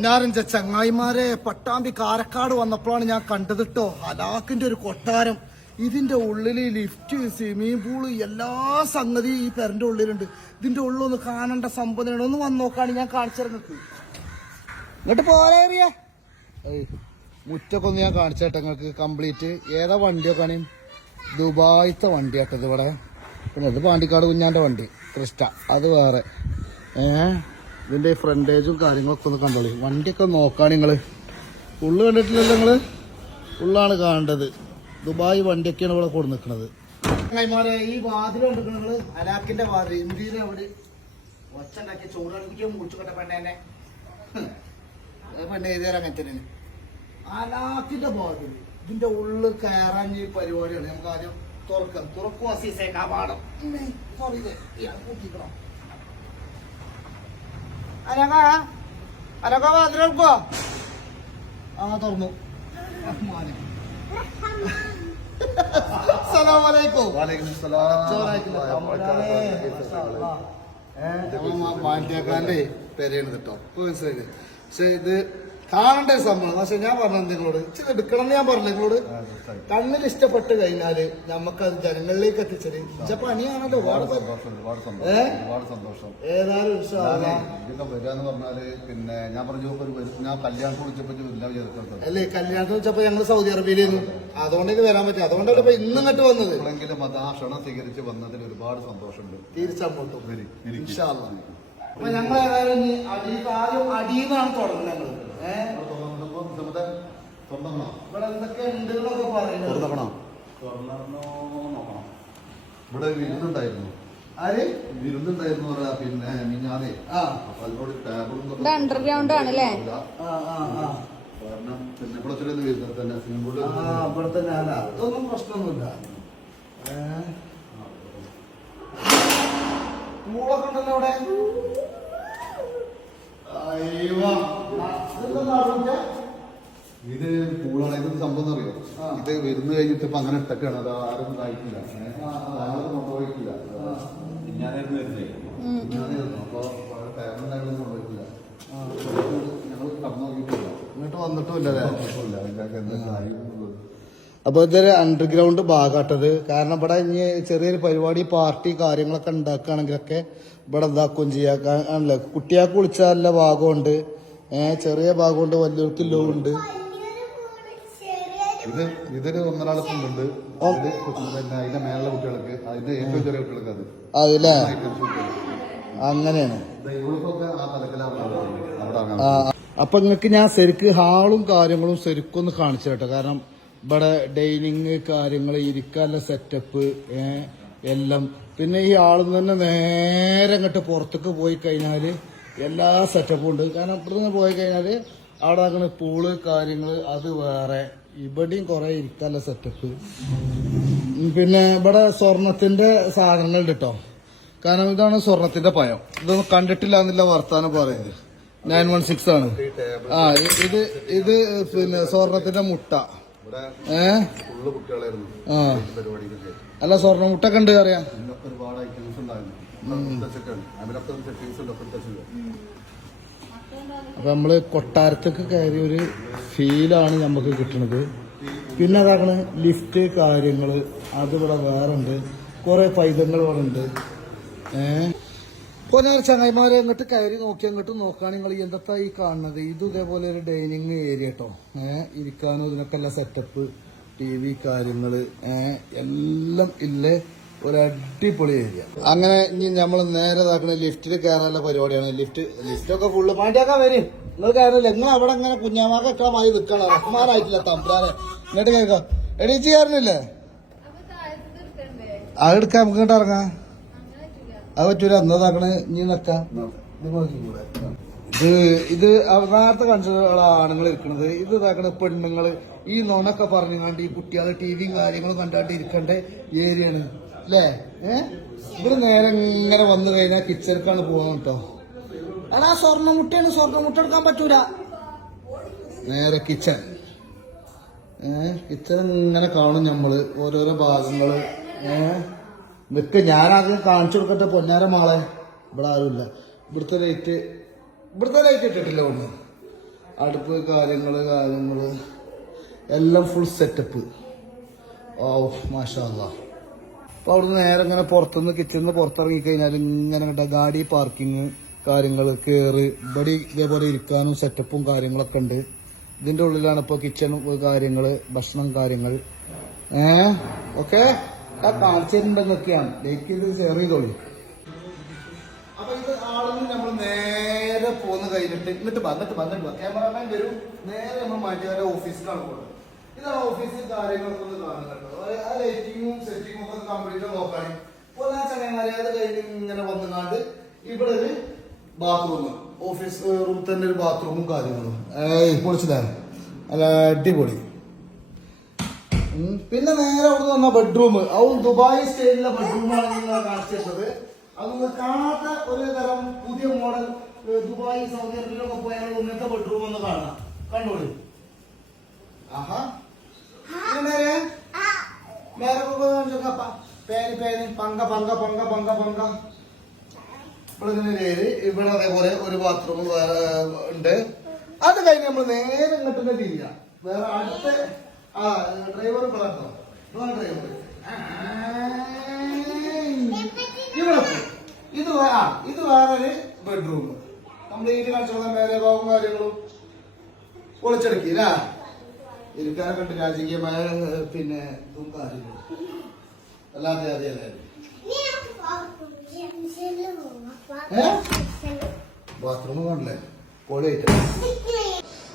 പൊന്നാരഞ്ച ചങ്ങായിമാരെ പട്ടാമ്പി കാരക്കാട് വന്നപ്പോഴാണ് ഞാൻ കണ്ടത് ട്ടോ. ഹലാക്കിന്റെ ഒരു കൊട്ടാരം. ഇതിന്റെ ഉള്ളിൽ ലിഫ്റ്റ് സ്വിമ്മിംഗ് പൂൾ എല്ലാ സംഗതി ഈ പെരന്റെ ഉള്ളിലുണ്ട്. ഇതിന്റെ ഉള്ളൊന്ന് കാണേണ്ട സംഭവം ഒന്ന് വന്ന് നോക്കാണ് ഞാൻ കാണിച്ചിരുന്നത് ഇങ്ങോട്ട് പോരേറിയ മുറ്റൊക്കെ ഞാൻ കാണിച്ചേട്ടെ നിങ്ങൾക്ക് കംപ്ലീറ്റ് ഏതാ വണ്ടിയൊക്കെ ആണ് ദുബായിത്തെ വണ്ടിയാട്ടത് ഇവിടെ പിന്നെ ഇത് പാണ്ടിക്കാട് കുഞ്ഞാന്റെ വണ്ടി. ക്രിസ്റ്റ അത് വേറെ. ഏ? ഇതിന്റെ ഫ്രണ്ടേജും കാര്യങ്ങളൊക്കെ ഒന്ന് കണ്ടോളി വണ്ടിയൊക്കെ നോക്കാൻ നിങ്ങൾ ഉള്ളു കണ്ടിട്ടില്ലല്ലോ നിങ്ങൾ ഉള്ളാണ് കാണേണ്ടത് ദുബായ് വണ്ടിയൊക്കെയാണ് ഇവിടെ കൊടു നിൽക്കുന്നത് ചങ്ങായിമാരെ ഈ വാതിൽ കണ്ടിരിക്കുന്നത് നിങ്ങൾ അലാക്കിന്റെ വാതിൽ ഇന്ത്യയിൽ അവിടെ ഒച്ച ഉണ്ടാക്കി ചോറടിപ്പിക്കാൻ മുറിച്ചുകൊണ്ട പെണ്ണേനെ പെണ്ണെ എഴുതിയാൽ അങ്ങനെ തന്നെ അലാക്കിന്റെ വാതിൽ ഇതിന്റെ ഉള്ളിൽ കയറാൻ ഈ പരിപാടിയാണ് നമുക്ക് ആദ്യം തുറക്കാം തുറക്കും പാടം കവാടം കൂട്ടിക്കണം അനക അനക വാതിൽ തുറക്കോ ആ തുറന്നു മാറ്റിയാക്കാന്റെ പെരയാണ് കേട്ടോ മനസ്സിലായില്ലേ? പക്ഷെ ഇത് കാണേണ്ട ഒരു സംഭവം. പക്ഷെ ഞാൻ പറഞ്ഞത് നിങ്ങളോട്. ഇച്ചിരി എടുക്കണം എന്ന് ഞാൻ പറഞ്ഞു നിങ്ങളോട്. കണ്ണിൽ ഇഷ്ടപ്പെട്ട് കഴിഞ്ഞാൽ നമുക്കത് ജനങ്ങളിലേക്ക് എത്തിച്ചത് ഇച്ച പണിയാണല്ലോ. ഒരുപാട് സന്തോഷം ഏതായാലും വരാന്ന് പറഞ്ഞാൽ പിന്നെ ഞാൻ പറഞ്ഞു ഞാൻ കല്യാണത്തിന് വിളിച്ചപ്പോ അല്ലേ? കല്യാണത്തിന് വെച്ചപ്പോ ഞങ്ങൾ സൗദി അറേബ്യയിലായിരുന്നു. അതുകൊണ്ടേക്ക് വരാൻ പറ്റും അതുകൊണ്ടാണ് ഇപ്പൊ ഇന്നും ഇങ്ങോട്ട് വന്നത്. എപ്പോഴെങ്കിലും അത് ആ ക്ഷണം സ്വീകരിച്ച് വന്നതിൽ ഒരുപാട് സന്തോഷമുണ്ട്. തിരിച്ചങ്ങോട്ടും. അപ്പൊ ഞങ്ങൾ ഏതായാലും അടിയിൽ ആദ്യം അടിയിൽ നിന്നാണ് തുടങ്ങുന്നത് ഇവിടെ ഇവിടെ എന്തൊക്കെ ഉണ്ട് എന്നൊക്കെ പറയുന്നത് ഇവിടെ വിരുന്നുണ്ടായിരുന്നു. ആര്? വിരുന്നുണ്ടായിരുന്നു പറയാ പിന്നെ മിഞ്ഞാതെ അപ്പൊ അതിനോട് ടേബിളും അണ്ടർഗ്രൗണ്ട് ഇത് underground ആണ് ല്ലേ? ഇല്ല. ആ ആ ആ. കാരണം പിന്നെ ഇവിടെ ചെറിയ വരുന്നത് തന്നെ പൂൾ ആ ഇവിടുത്തെ ഞാനാ അതൊന്നും പ്രശ്നമൊന്നുമില്ല. പൂളൊക്കെ ഉണ്ടല്ലോ അവിടെ. ഇത് പൂളാണ് ഇത് സംഭവം എന്ന് അറിയോ? ഇത് വരുന്ന കഴിഞ്ഞിട്ട് ഇപ്പൊ അങ്ങനെ ഇട്ടൊക്കെയാണ് അത് ആരും കഴിക്കില്ല ആരും കൊണ്ടുപോയിട്ടില്ല. ഞാനായിരുന്നു വരുന്നേ? ഞാനായിരുന്നു അപ്പൊ പേരന്റായാലും കൊണ്ടുപോയിട്ടില്ല. ഞങ്ങൾ കടന്നു നോക്കിയിട്ടില്ല. ഇങ്ങോട്ട് വന്നിട്ടുമില്ലല്ലേ കുഴപ്പമില്ല അതിന്റെയൊക്കെ എന്താ കാര്യം എന്നുള്ളത്. അപ്പൊ ഇതൊരു അണ്ടർഗ്രൗണ്ട് ഭാഗാട്ടത്. കാരണം ഇവിടെ ഇനി ചെറിയൊരു പരിപാടി പാർട്ടി കാര്യങ്ങളൊക്കെ ഉണ്ടാക്കുകയാണെങ്കിലൊക്കെ ഇവിടെ ഇതാക്കുകയും ആണല്ലോ. കുട്ടിയാൾക്ക് കുളിച്ചാൽ നല്ല ഭാഗമുണ്ട്. ഏഹ് ചെറിയ ഭാഗമുണ്ട് വലിയവർക്ക് ഉണ്ട്. ഇത് ഉണ്ട്. ഇത് പിന്നെ അതിന്റെ മേലുള്ള കുട്ടികൾക്ക് അതിന്റെ ഏറ്റവും ചെറിയ കുട്ടികൾക്ക് അത്. അതില്ലേ items കുട്ടികൾ. അങ്ങനെയാണ്. അപ്പൊ നിങ്ങക്ക് ഞാൻ ശരിക്ക് ഹാളും കാര്യങ്ങളും ശരിക്കും ഒന്ന് കാണിച്ചു കേട്ടോ കാരണം ഇവിടെ ഡൈനിങ് കാര്യങ്ങൾ ഇരിക്കാനുള്ള സെറ്റപ്പ് എല്ലാം. പിന്നെ ഈ ആളിൽ തന്നെ നേരെ അങ്ങോട്ട് പുറത്തേക്ക് പോയി കഴിഞ്ഞാൽ എല്ലാ സെറ്റപ്പും ഉണ്ട്. കാരണം ഇവിടുന്ന് പോയി കഴിഞ്ഞാൽ അവിടെ അങ്ങനെ പൂൾ കാര്യങ്ങൾ അത് വേറെ. ഇവിടെയും കുറേ ഇരിക്കാനുള്ള സെറ്റപ്പ് പിന്നെ ഇവിടെ സ്വർണത്തിന്റെ സാധനങ്ങൾ കേട്ടോ കാരണം ഇതാണ് സ്വർണത്തിന്റെ പയം. ഇതൊന്നും കണ്ടിട്ടില്ല എന്നില്ല വർത്താനം പറയുന്നത്. നയൻ വൺ സിക്സ് ആണ്. ആ ഇത് ഇത് പിന്നെ സ്വർണത്തിന്റെ മുട്ട. ഏഹ് ആ. അല്ല സ്വർണ മുട്ടൊക്കെ ഉണ്ട് അറിയാം. ഒരുപാട് ഐറ്റംസ് ഉണ്ടായിരുന്നു. അപ്പൊ നമ്മൾ കൊട്ടാരത്തൊക്കെ കയറി ഒരു ഫീലാണ് നമുക്ക് കിട്ടുന്നത് പിന്നെ അതാണ് ലിഫ്റ്റ് കാര്യങ്ങൾ. അത് ഇവിടെ വേറെ ഉണ്ട് കുറെ പൈതങ്ങൾ ഇവിടെ ഉണ്ട്. ഏഹ് കൊല്ലാർ ചങ്ങായിമാരെ അങ്ങോട്ട് കയറി നോക്കി അങ്ങോട്ട് നോക്കുകയാണ് നിങ്ങൾ എന്തൊക്കെ ഈ കാണുന്നത്. ഇതും ഇതേപോലെ ഒരു ഡൈനിങ് ഏരിയ കേട്ടോ ഏഹ് ഇരിക്കാനും ഇതിനൊക്കെ എല്ലാ സെറ്റപ്പ് ടി വി കാര്യങ്ങൾ എല്ലാം ഇല്ലേ? ഒരു അടിപൊളി ഏരിയ. അങ്ങനെ ഇനി നമ്മൾ നേരെ ഇതാക്കണ ലിഫ്റ്റിൽ കയറാനുള്ള പരിപാടിയാണ്. ലിഫ്റ്റ് ലിഫ്റ്റൊക്കെ ഫുള്ള് പാണ്ടിയാക്കാൻ വരും. നിങ്ങൾ കയറില്ല നിങ്ങൾ അവിടെ അങ്ങനെ കുഞ്ഞാമാക്കൊക്കെ മായി നിൽക്കണം റഹ്മാനായിട്ടില്ല തമ്പ്രാനെ. എന്നിട്ട് കേൾക്കാം എണീച്ചു കയറുന്നില്ലേ അത് എടുക്കാം നമുക്ക് ഇങ്ങോട്ട് ഇറങ്ങാം. അത് പറ്റൂല. എന്നതാക്കണ ഇനി നക്കാം ഇത് ഇത് നേരത്തെ കാണിച്ച ആണുങ്ങൾ ഇരിക്കണത്. ഇത് ഇതാക്കണ പെണ്ണുങ്ങൾ ഈ നോണൊക്കെ പറഞ്ഞുകൊണ്ട് ഈ കുട്ടികളെ ടിവിയും കാര്യങ്ങളും കണ്ടാണ്ട് ഇരിക്കേണ്ട ഏരിയയാണ്. അല്ലേ ഏഹ് നേരെ ഇങ്ങനെ വന്നു കഴിഞ്ഞാൽ കിച്ചണിക്കാണ് പോകുന്നത് കേട്ടോ എടാ സ്വർണമുട്ടയാണ്. സ്വർണമുട്ട എടുക്കാൻ പറ്റൂല. നേരെ കിച്ചൺ. ഏഹ് കിച്ചൺ ഇങ്ങനെ കാണും നമ്മൾ ഓരോരോ ഭാഗങ്ങൾ. ഏഹ് നിക്ക് ഞാനാദ്യം കാണിച്ചു കൊടുക്കട്ടെ പൊന്നാര മാളെ. ഇവിടെ ആരുമില്ല. ഇവിടുത്തെ ലൈറ്റ് ഇവിടുത്തെ ലൈറ്റ് ഇട്ടിട്ടില്ല ഒന്ന് അടുപ്പ് കാര്യങ്ങൾ കാര്യങ്ങൾ. എല്ലാം ഫുൾ സെറ്റപ്പ് ഓ മാഷാ അപ്പൊ അവിടുന്ന് നേരെ ഇങ്ങനെ പുറത്തുനിന്ന് കിച്ചണിൽ നിന്ന് പുറത്തിറങ്ങി കഴിഞ്ഞാൽ ഇങ്ങനെ കണ്ട ഗാഡി പാർക്കിങ് കാര്യങ്ങൾ കയറ് ഇവിടെ ഇതേപോലെ ഇരിക്കാനും സെറ്റപ്പും കാര്യങ്ങളൊക്കെ ഉണ്ട്. ഇതിന്റെ ഉള്ളിലാണ് ഇപ്പോൾ കിച്ചൺ കാര്യങ്ങൾ ഭക്ഷണം കാര്യങ്ങൾ ഏ? ഓക്കെ കാണിച്ചിട്ടുണ്ടെന്നൊക്കെയാണ് ലേക്ക് ചെയ്ത് ഷെയർ ചെയ്തോളൂ. കഴിഞ്ഞിട്ട് ഇങ്ങോട്ട് വന്നിട്ട് വന്നിട്ട് വാ ഇങ്ങോട്ട് വാ. ക്യാമറാമാൻ വരും. നേരെ നമ്മൾ മാറ്റിയാലും ഓഫീസിലാണ് പോകുന്നത് ഇതാണ് ഓഫീസിൽ കാര്യങ്ങളൊക്കെ ഒന്ന് കാണുന്നുണ്ട് ആ ലൈറ്റിങ്ങും സെറ്റിങ്ങും ഒക്കെ കംപ്ലീറ്റ് നോക്കാണ്. അപ്പോൾ ആ ചങ്ങന്മാരെ അത് കഴിഞ്ഞ് ഇങ്ങനെ വന്നുകൊണ്ട് ഇവിടെ ഒരു ബാത്റൂം ഓഫീസ് റൂമിൽ തന്നെ ഒരു ബാത്റൂമും കാര്യങ്ങളും. ഏയ് പൊളിച്ചതാണ് അല്ല അടിപൊളി. പിന്നെ നേരെ അവിടെ വന്ന ബെഡ്റൂം അതും ദുബായ് സ്റ്റൈലിലെ ബെഡ്റൂമാണ് നിങ്ങൾ കാണിച്ചിട്ടത് അത് കാണാത്ത ഒരു തരം പുതിയ മോഡൽ ദുബായ് സൗദി അറേബ്യയിലൊക്കെ പോയാൽ ഇങ്ങനത്തെ ബെഡ്റൂം ഒന്ന് കാണാം കണ്ടോളി. ആഹാ. ഇത് നേരെ? നേരെ പോയി കാണിച്ചോക്കാം. പ- പേന് പേന് പങ്ക പങ്ക പങ്ക പങ്ക പങ്ക. ഇവിടെ ഇങ്ങനെ നേര് ഇവിടെ അതേപോലെ ഒരു ബാത്റൂം വേറെ ഉണ്ട്. അത് കഴിഞ്ഞ് നമ്മൾ നേരെ ഇങ്ങോട്ട് തന്നെ തിരിയാം. വേറെ അടുത്ത ആ ഡ്രൈവർ പറഞ്ഞോ ഡ്രൈവർ ഇവിടെ. ഇത് ആ ഇത് വേറൊരു ബെഡ്റൂം കംപ്ലീറ്റ് കാണിച്ചോളാം മേലെ ഭാഗവും കാര്യങ്ങളും പൊളിച്ചെടുക്കില്ല ഇരിക്കാനെ കണ്ട് രാജകീയമായ പിന്നെ ഇതും കാര്യങ്ങളും. അല്ലാതെ അതെ അതെ ബാത്റൂം കണ്ടല്ലേ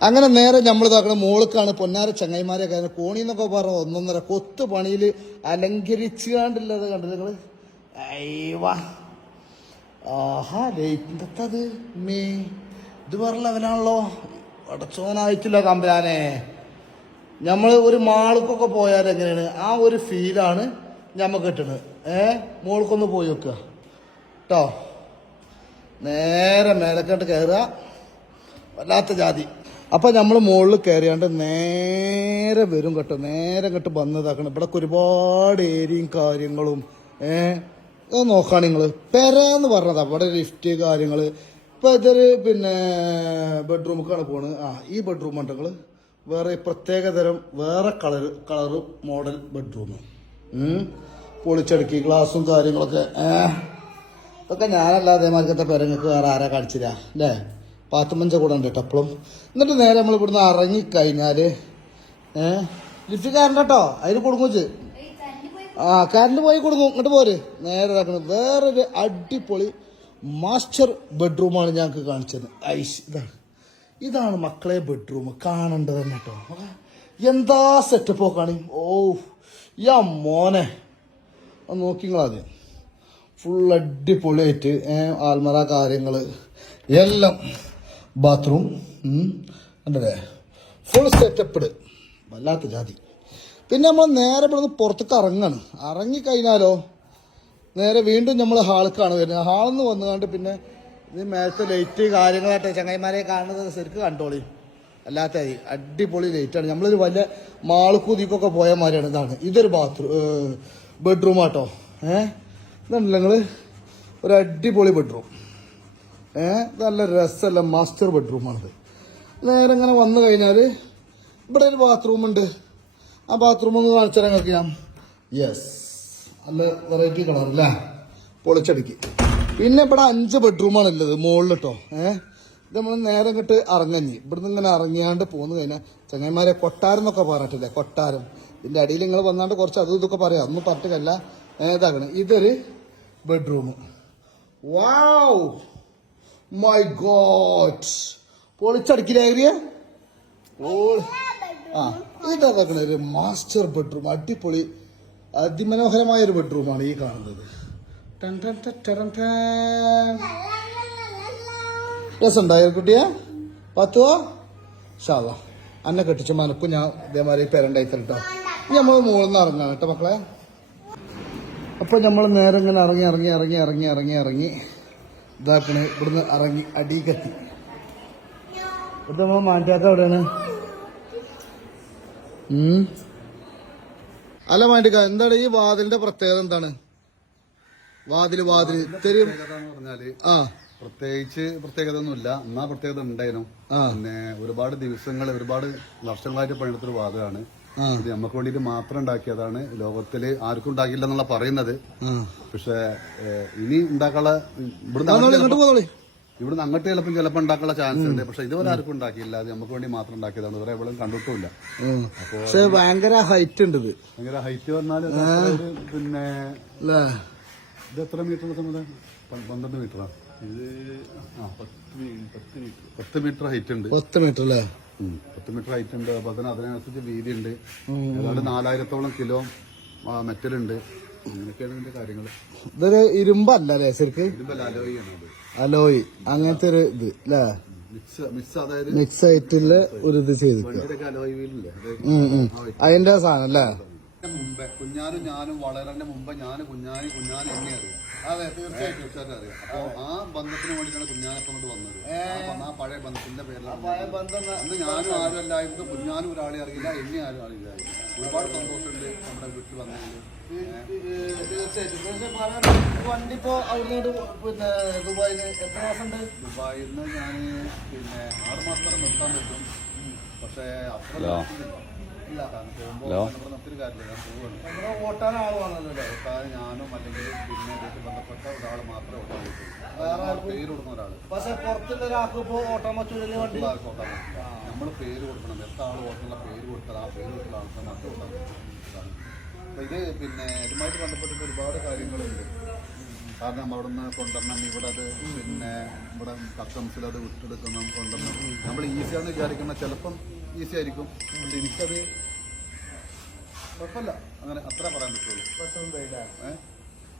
അങ്ങനെ നേരെ നമ്മൾ ഇതാക്കണ മോൾക്കാണ് പൊന്നാര ചങ്ങായിമാരെ കാരണം കോണി എന്നൊക്കെ പറഞ്ഞ ഒന്നൊന്നര കൊത്തു പണിയിൽ അലങ്കരിച്ച് കണ്ടില്ലത് കണ്ടത് നിങ്ങൾ? അയ്യവാ. ആഹാ ലൈറ്റിന്റെ അത് ഇത് വേറെ ലെവലാണല്ലോ അടച്ചോനായിട്ടില്ല കമ്പലാനെ നമ്മൾ ഒരു മാൾക്കൊക്കെ പോയാൽ എങ്ങനെയാണ്? ആ ഒരു ഫീലാണ് ഞമ്മക്ക് കിട്ടുന്നത് ഏ? മോൾക്കൊന്ന് പോയി വെക്കുക കേട്ടോ നേരെ മേലക്കോട്ട് കയറുക വല്ലാത്ത ജാതി. അപ്പം നമ്മൾ മുകളിൽ കയറിയാണ്ട് നേരെ വരും കേട്ടോ. നേരെ കേട്ട് വന്നതാക്കണം. ഇവിടെ ഒരുപാട് ഏരിയയും കാര്യങ്ങളും. ഏ? അത് നോക്കാണ് നിങ്ങൾ പെര എന്ന് പറഞ്ഞത്. അവിടെ ലിഫ്റ്റ് കാര്യങ്ങൾ ഇപ്പം ഇതൊരു പിന്നെ ബെഡ്റൂമൊക്കെയാണ് പോണത്. ആ ഈ ബെഡ്റൂം ഉണ്ടെങ്കിൽ വേറെ പ്രത്യേക തരം വേറെ കളർ കളറ് മോഡൽ ബെഡ്റൂം പൊളിച്ചടുക്കി ഗ്ലാസും കാര്യങ്ങളൊക്കെ. ഇതൊക്കെ ഞാനല്ല അതേമാതിരിക്കത്തെ പെരങ്ങൾക്ക് വേറെ ആരാ കാണിച്ചില്ല അല്ലേ? പാത്തുമഞ്ച കൂടെ ഉണ്ട് അപ്പോഴും എന്നിട്ട് നേരെ നമ്മൾ ഇവിടുന്ന് ഇറങ്ങിക്കഴിഞ്ഞാൽ ലിഫ്റ്റ് കാരണം കേട്ടോ അതിന് കൊടുങ്ങുച്ച്. ആ കറണ്ട് പോയി കൊടുക്കും ഇങ്ങോട്ട് പോര്. നേരെ ഇതാക്കണം. വേറൊരു അടിപൊളി മാസ്റ്റർ ബെഡ്റൂമാണ് ഞങ്ങൾക്ക് കാണിച്ചത്. ഐസ് ഇതാണ്. ഇതാണ് മക്കളെ ബെഡ്റൂം കാണേണ്ടത് തന്നെ കേട്ടോ എന്താ സെറ്റപ്പ് നോക്കാണ്? ഓ യാ മോനെ. ഒന്ന് നോക്കിങ്ങളാദ്യം ഫുൾ അടിപൊളിയായിട്ട് ആൽമറ കാര്യങ്ങൾ എല്ലാം. ബാത്റൂം കണ്ടല്ലേ? ഫുൾ സെറ്റപ്പ് വല്ലാത്ത ജാതി. പിന്നെ നമ്മൾ നേരെ ഇവിടുന്ന് പുറത്തേക്ക് ഇറങ്ങാണ്. ഇറങ്ങിക്കഴിഞ്ഞാലോ നേരെ വീണ്ടും നമ്മൾ ഹാൾക്കാണ് വരുന്നത്. ഹാളിൽ നിന്ന് വന്നുകൊണ്ട് പിന്നെ ഇത് മേലത്തെ ലൈറ്റ് കാര്യങ്ങളായിട്ട് ചങ്ങായിമാരെ കാണുന്നത് ശരിക്കും കണ്ടോളി. അല്ലാത്ത അടിപൊളി ലൈറ്റാണ് നമ്മളൊരു വലിയ മാൾ കുതിക്കൊക്കെ പോയ മാതിരിയാണ് ഇതാണ്. ഇതൊരു ബാത്റൂം ബെഡ്റൂം ആട്ടോ. ഏഹ് ഇതുണ്ടല്ലോ നിങ്ങൾ ഒരു അടിപൊളി ബെഡ്റൂം ഏഹ് നല്ല രസമല്ല മാസ്റ്റർ ബെഡ്റൂമാണിത് നേരെ ഇങ്ങനെ വന്നു കഴിഞ്ഞാൽ ഇവിടെ ഒരു ബാത്റൂം ഉണ്ട്. ആ ബാത്റൂം ഒന്ന് കാണിച്ചാൽ നിങ്ങൾക്ക് ഞാൻ. യെസ് നല്ല വെറൈറ്റി കളർ അല്ലേ? പൊളിച്ചടുക്കി. പിന്നെ ഇവിടെ അഞ്ച് ബെഡ്റൂമാണ് ഉള്ളത് മുകളിൽ കേട്ടോ ഏഹ് ഇത് നമ്മൾ നേരെ ഇങ്ങോട്ട് ഇറങ്ങഞ്ഞി ഇവിടുന്ന് ഇങ്ങനെ ഇറങ്ങിയാണ്ട് പോന്നു കഴിഞ്ഞാൽ ചങ്ങന്മാരെ കൊട്ടാരം എന്നൊക്കെ പറഞ്ഞിട്ടില്ലേ കൊട്ടാരം. ഇതിന്റെ അടിയിൽ നിങ്ങൾ വന്നാണ്ട് കുറച്ച് അതും ഇതൊക്കെ പറയാം. ഒന്നും പറഞ്ഞിട്ടല്ല. ഏതാകണം ഇതൊരു ബെഡ്റൂം വാവ് മൈ ഗോഡ് പൊളിച്ചടുക്കില്ലേ ഏരിയ ഓൾ ആ ഇതാക്കണ ഒരു മാസ്റ്റർ ബെഡ്റൂം അടിപൊളി അതിമനോഹരമായ ഒരു ബെഡ്റൂമാണ് ഈ കാണുന്നത്. രസമുണ്ടായോ കുട്ടിയെ? പത്തുവോ? ഷാവാ. അന്നെ കെട്ടിച്ച മനക്കും ഞാൻ ഇതേമാതിരി പേരുണ്ടായി തരട്ടോ നമ്മൾ മുകളിൽ ഇറങ്ങാം കേട്ടോ മക്കളെ. അപ്പൊ നമ്മൾ നേരെ ഇങ്ങനെ ഇറങ്ങി ഇറങ്ങി ഇറങ്ങി ഇറങ്ങി ഇറങ്ങി ഇറങ്ങി. ഇതാക്കണേ ഇവിടുന്ന് ഇറങ്ങി അടി കത്തി ഇത് നമ്മൾ മാറ്റാത്ത എവിടെയാണ്. അല്ല മാറ്റിക്ക എന്താണ് ഈ വാതിലിന്റെ പ്രത്യേകത എന്താണ്? വാതിൽ വാതിൽ. ഇത്തിരി എന്ന് പറഞ്ഞാൽ ആ. പ്രത്യേകിച്ച് പ്രത്യേകത ഒന്നുമില്ല. എന്നാ പ്രത്യേകത ഉണ്ടായിരുന്നു. പിന്നെ ഒരുപാട് ദിവസങ്ങൾ ഒരുപാട് വർഷങ്ങളായിട്ട് പണിയെടുത്തൊരു വാദമാണ് നമ്മക്ക് ഇത് നമുക്ക് വേണ്ടിയിട്ട് മാത്രം ഉണ്ടാക്കിയതാണ്. ലോകത്തിൽ ആർക്കും ഉണ്ടാക്കില്ല എന്നുള്ള പറയുന്നത്. പക്ഷെ ഇനി ഉണ്ടാക്കാനുള്ള ഇവിടുന്ന് ഇവിടുന്ന് അങ്ങോട്ട് ചിലപ്പം ചിലപ്പോൾ ഉണ്ടാക്കാനുള്ള ചാൻസ് ഉണ്ട്. പക്ഷെ ഇതുവരെ ആർക്കും ഉണ്ടാക്കിയില്ല. അത് നമുക്ക് വേണ്ടി മാത്രം ഉണ്ടാക്കിയതാണ്. ഇവരെ എവിടെ കണ്ടിട്ടില്ല പക്ഷെ ഭയങ്കര ഹൈറ്റ് ഉണ്ട് ഇത്. ഭയങ്കര ഹൈറ്റ് പറഞ്ഞാൽ പിന്നെ ഇത് എത്ര മീറ്റർ പന്ത്രണ്ട് മീറ്ററാണ് ഇത് ആ പത്ത് മീ- മീറ്റർ പത്ത് മീറ്റർ ഹൈറ്റ് ഉണ്ട്. പത്ത് മീറ്റർ അല്ലേ. പത്ത് മീറ്റർ ഹൈറ്റ് ഉണ്ട്. അപ്പൊ അതിന് അതിനനുസരിച്ച് വീതി ഉണ്ട്. ഏതാണ്ട് നാലായിരത്തോളം കിലോ മെറ്റലുണ്ട് അങ്ങനെയൊക്കെയാണ് ഇതിന്റെ കാര്യങ്ങൾ ഇതൊരു ഇരുമ്പല്ല ശരിക്കും? ഇരുമ്പല്ല അലോയാണ് അത്. അലോയ് അങ്ങനത്തെ ഒരു ഇത് അല്ലേ മിക്സ് ആയിട്ടുള്ള ഒരു ഇത് ഉം. അതിന്റെ സാധനം അല്ലേ മുമ്പേ കുഞ്ഞാനും ഞാനും വളരന്റെ മുമ്പ് ഞാൻ കുഞ്ഞാനും കുഞ്ഞാനും എന്നെ അറിയാം. അതെ തീർച്ചയായിട്ടും തീർച്ചയായിട്ടും അറിയാം. അപ്പൊ ആ ബന്ധത്തിന് വേണ്ടിയിട്ടാണ് കുഞ്ഞാനപ്പം കൊണ്ട് വന്നത്. ആ പഴയ ബന്ധത്തിന്റെ പേരിലാണ് അന്ന് ഞാനും ആരും അല്ലായിരുന്നു കുഞ്ഞാനും ഒരാളെ അറിയില്ല എന്നെ ആരും അറിയില്ല. ഒരുപാട് സന്തോഷമുണ്ട് നമ്മുടെ വീട്ടിൽ വന്നതിൽ വണ്ടി ഇപ്പോ അവിടുന്ന് പിന്നെ ദുബായിന് എത്ര മാസം ഉണ്ട് ദുബായിൽ നിന്ന് ഞാൻ പിന്നെ ആറ് മാസം വരെ നിർത്താൻ പറ്റും. പക്ഷേ അത്ര ഹലോ. ഇല്ല കാരണം പോകുമ്പോൾ ഹലോ. നമ്മുടെ നിർത്തിയൊരു കാര്യമില്ല. ഞാൻ പോവുകയാണ്. നമ്മുടെ ഓട്ടാൻ അല്ലേ ഓട്ടാൻ ഞാനും അല്ലെങ്കിൽ പിന്നെ ഇതുമായിട്ട് ബന്ധപ്പെട്ട ഒരാൾ മാത്രമേ ഓട്ടാൻ പറ്റൂ പേര് കൊടുക്കുന്ന ഒരാൾ പക്ഷെ പുറത്തുള്ള ഒരാൾക്ക് ഇപ്പോ ഓട്ടാൻ പറ്റൂലല്ലേ വണ്ടി? ഓട്ടാൻ നമ്മൾ പേര് കൊടുക്കണം. എത്ര ആൾ പേര് കൊടുത്താൽ ആ പേര് കൊടുത്തുള്ള ആൾക്ക് മാത്രമേ ഓട്ടാൻ പറ്റൂ. ഇത് പിന്നെ ഇതുമായിട്ട് ബന്ധപ്പെട്ടിട്ട് ഒരുപാട് കാര്യങ്ങളുണ്ട്. കാരണം അവിടെ നിന്ന് കൊണ്ടുവരണം ഇവിടെ അത് പിന്നെ ഇവിടെ കസ്റ്റംസിൽ അത് വിട്ടെടുക്കണം കൊണ്ടുവരണം. നമ്മൾ ഈസിയാണെന്ന് വിചാരിക്കുന്ന ചിലപ്പം ഈസി ആയിരിക്കും. പക്ഷെ എനിക്കത് കുഴപ്പമില്ല. അങ്ങനെ അത്ര പറയാൻ പറ്റുള്ളൂ?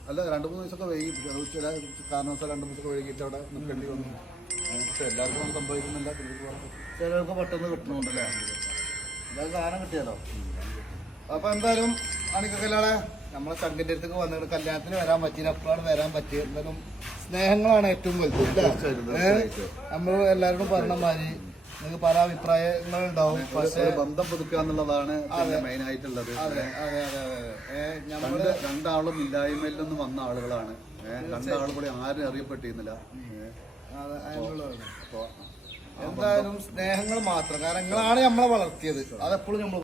അല്ല രണ്ട് മൂന്ന് ദിവസമൊക്കെ വൈകി. ചില കാരണവശ കാരണവശാൽ രണ്ട് മൂന്ന് ദിവസമൊക്കെ വൈകിട്ട് അവിടെ നിൽക്കേണ്ടി വന്നു. പക്ഷെ എല്ലാവർക്കും ഒന്നും സംഭവിക്കുന്നില്ല. ചിലർക്ക് പെട്ടെന്ന് കിട്ടണമുണ്ടല്ലേ അതായത് സാധനം കിട്ടിയല്ലോ അപ്പോൾ എന്തായാലും അണിക്കല്ലാളെ നമ്മളെ ചങ്കിന്റെ അടുത്തേക്ക് വന്നിട്ട് കല്യാണത്തിന് വരാൻ പറ്റിയില്ല. എപ്പോഴാണ് വരാൻ പറ്റിയത് എന്തായാലും സ്നേഹങ്ങളാണ് ഏറ്റവും വലുത്. നമ്മൾ എല്ലാവരോടും പറഞ്ഞ മാതിരി നിങ്ങൾക്ക് പല അഭിപ്രായങ്ങൾ ഉണ്ടാവും പക്ഷേ ബന്ധം പുതുക്കുക എന്നുള്ളതാണ് മെയിൻ ആയിട്ടുള്ളത്. അതെ അതെ അതെ രണ്ട് രണ്ടാളും ഇല്ലായ്മയിൽ നിന്ന് വന്ന ആളുകളാണ്. രണ്ടാളും കൂടി ആരും അറിയപ്പെട്ടിരുന്നില്ല. എന്തായാലും സ്നേഹങ്ങൾ മാത്രം. കാരണം നിങ്ങളാണ് നമ്മളെ വളർത്തിയത്. അതെപ്പോഴും നമ്മൾ